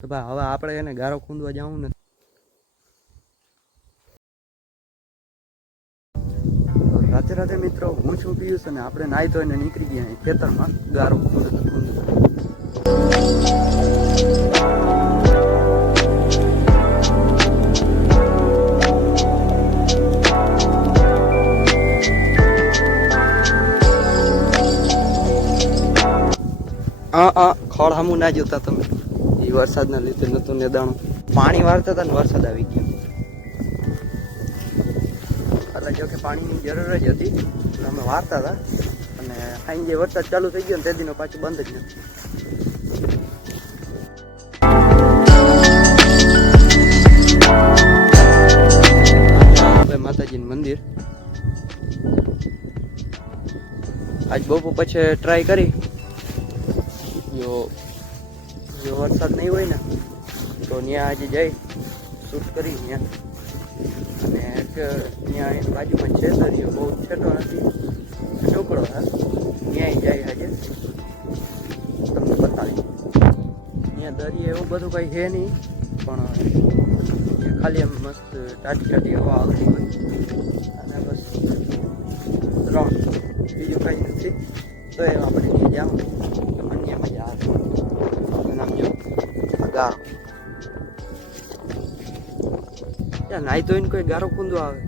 તો ભાઈ હવે આપણે એને ગારો ખૂંદવા જવું નથી. રાતે રાતે મિત્રો હું છું પિયુષ અને આપણે નાહી ધોઈને નીકળી ગયા ખેતરમાં ગારો ખૂંદવા. ખળ સામું ના જોતા તમે, એ વરસાદના લીધે નતું નેદાણું. પાણી વારતા હતા ને વરસાદ આવી ગયો. એટલે જો કે પાણીની જરૂર જ હતી અમે વારતા હતા, અને અહીં જે વરસાદ ચાલુ થઈ ગયો ને તે દીનો પાછું બંધ જ નથી. માતાજીનું મંદિર આજ બપોર પછી ટ્રાય કરી. જો વરસાદ નહીં હોય ને તો ત્યાં આજે જઈ શૂટ કરી ત્યાં, અને ત્યાં એની બાજુમાં છે દરિયો, બહુ છેટો નથી, ટુકડો હા, ત્યાં જાય આજે તમને બતાવી. ત્યાં દરિયો એવું બધું કંઈ છે નહીં, પણ ખાલી એમ મસ્ત ટાટી ટાટી હવા આવતી હોય અને બસ રણ, બીજું કંઈ નથી. તો એમ આપણે ત્યાં જાઉં તો અન્ય મજા આવે. નામ જો ગારો, ત્યાં નાહી તો એને કોઈ ગારો ખૂંદો આવે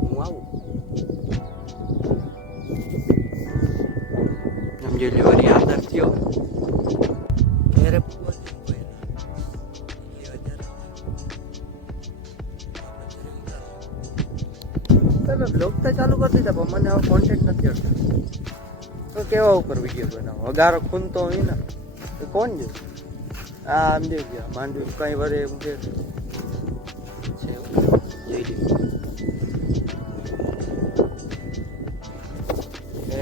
હું આવું સમજી લ્યો. વળી આદર થયો ત્યારે બ્લોગ તો ચાલુ કરી દીધા, પણ મને હવે કોન્ટેક્ટ નથી આવતો. તો કેવા ઉપર વિડીયો બનાવો? ગારો ખૂંદતો હોય ને તો કોણ જો આ આમ દે ગયા માંડવી કઈ વરે એમ કે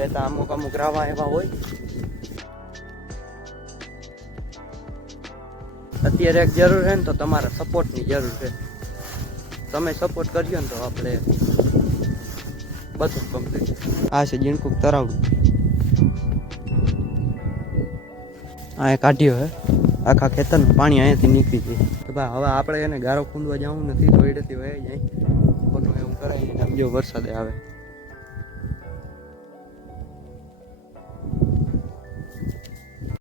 એ તો અમુક અમુક રાવા એવા હોય. અત્યારે એક જરૂર છે ને તો તમારા સપોર્ટની જરૂર છે. તમે સપોર્ટ કરજો ને તો આપણે બધું કમ્પ્લીટ. આ છે જીણકુક તરાવડું, આ કાઢ્યો હે આખા ખેતરનું પાણી અહીંયાથી નીકળી જાય. તો ભાઈ હવે આપણે એને ગારો ખૂંદવા જવું નથી, તો એડેથી વહી જાય ખોટું એવું કરાય. સમજો વરસાદે આવે